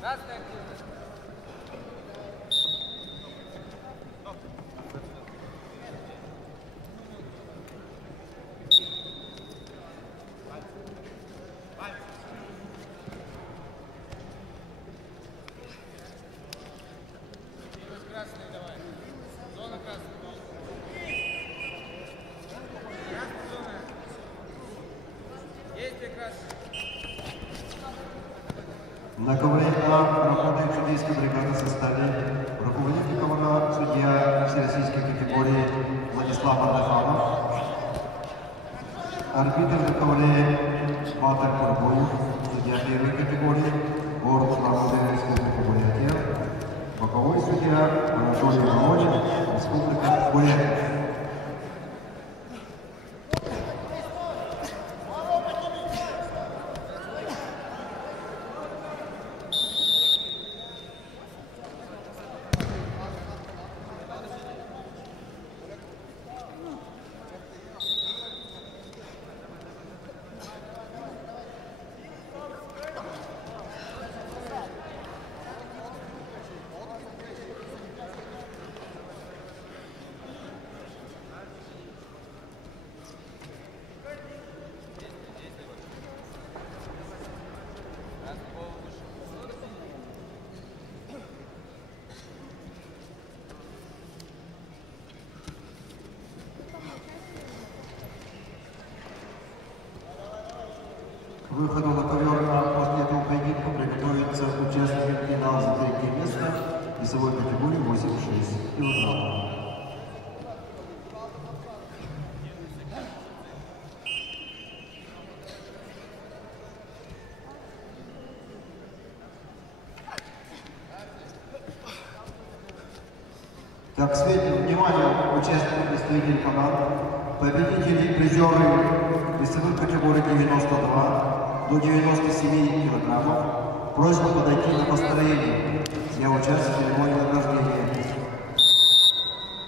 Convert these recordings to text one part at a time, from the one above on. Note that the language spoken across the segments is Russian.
Красная активность. Красный давай. Зона красная. Красная зона. Действие красное. На ковре А проходит судейская бригада в составе руководитель ковра, судья всероссийской категории Владислав Андаханов, арбитр на ковре Ватер Курбоев, судья первой категории, город Свободной Республики Бурятия, боковой судья Анатолий Володин, Республика Бурятия. К выходу на ковер после этого поединка приготовятся участники финала за третье место весовой категории 86 кг. Так, светим внимание участников представителей команд, победители, призеры весовых категорий 92 до 97 килограммов. Просьба подойти на построение для участия в церемонии награждения.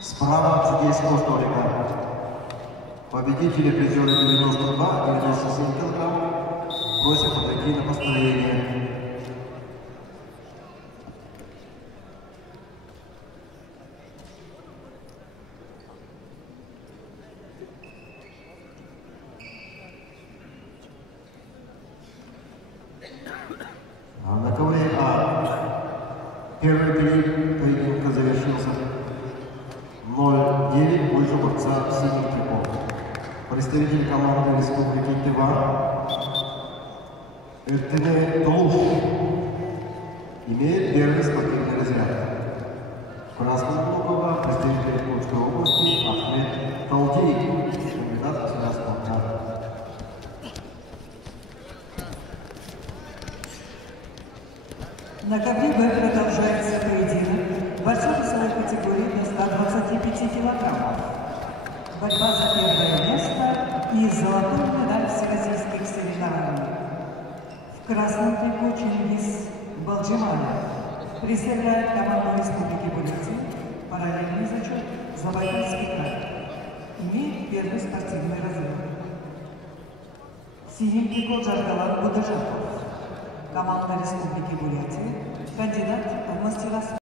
Справа судейского столика. Победители, призеры 92 и 97 килограмм просят подойти на построение. На ковре А первый период поединка завершился 0-9 в пользу борца синих триков. Представитель команды Республики Тыва Эртене Тулуш имеет первый спортивный разряд. В красном углу представитель Иркутской области Ахмед Талдиев, кандидат в мастера спорта. На ковре Б продолжается поединок большой весовой категории до 125 килограммов. Борьба за первое место и золотую медаль всероссийских соревнований. В красном трико Чингис Балджимаев представляет команду Республики Бурятия, параллельный зачет Забайкальский край. Имеет первый спортивный разряд. Синий трико Джаргалан Будажаков. Команда Республики Бурятия, кандидат в мастера спорта.